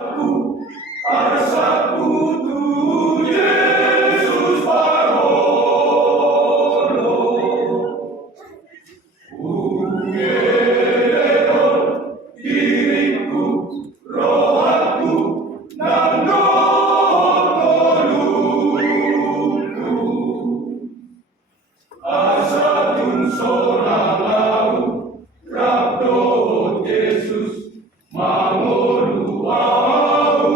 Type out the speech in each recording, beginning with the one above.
Arsaku tu Yesus Parolo, Ugeron diriku, rohaku nandolulu, asatun soralau, rabdo Yesus mangolu au,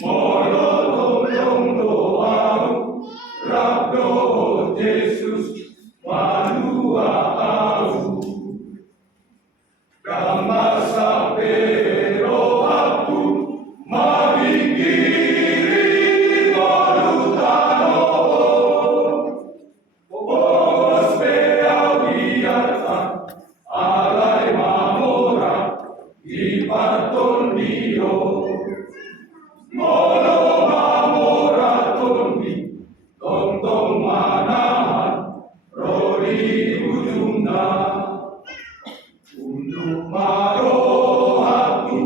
molotong doau, rabdo Yesus manua au, kamasa pero aku mabikiri molutano, bogos beau biarkan alai mamora ipaton dio, molo mamora tondi tontong manahan roli ujungna, untuk marohaku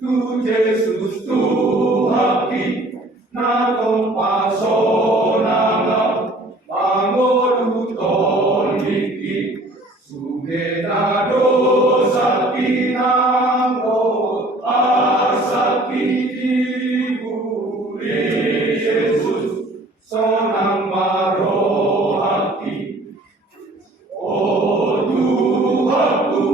tu Yesus Tuhaki nakong pasonanga mangolu toliki sugena dosa kinanggo asaki diburi Yesus sonang marohaki. Oh Tuhanku,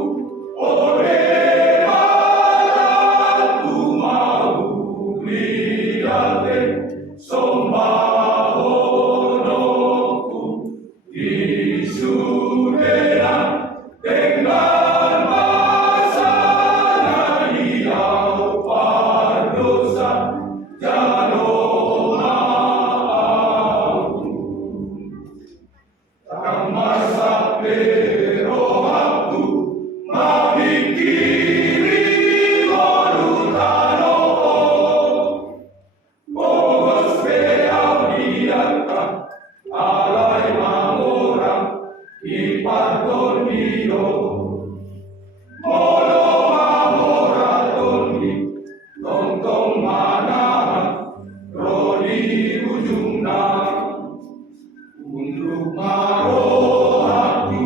oleh aku mau lihat sombahonoku di surga dengan masanya Diau pardosa jano mau. Kamasa pero aku mabikiri molutano, bogos beau biarkan alai mamora ipaton dio, molo mamora tondi tontong manahan roli ujungna, untuk marohaki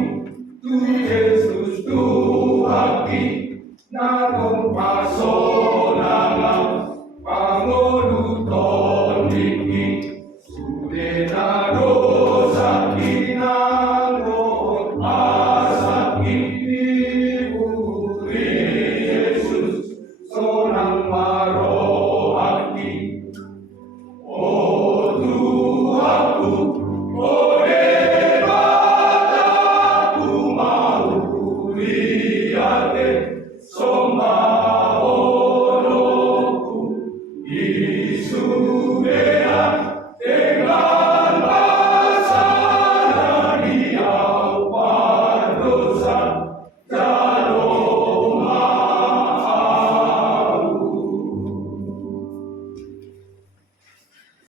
tu Yesus Tuhaki nakong pasonanga pangolu toliki sudena dosa kinanggo asaki diburi Yesus sonang marohaki. Oh Tuhanku, oleh aku mau lihat sombahonoku di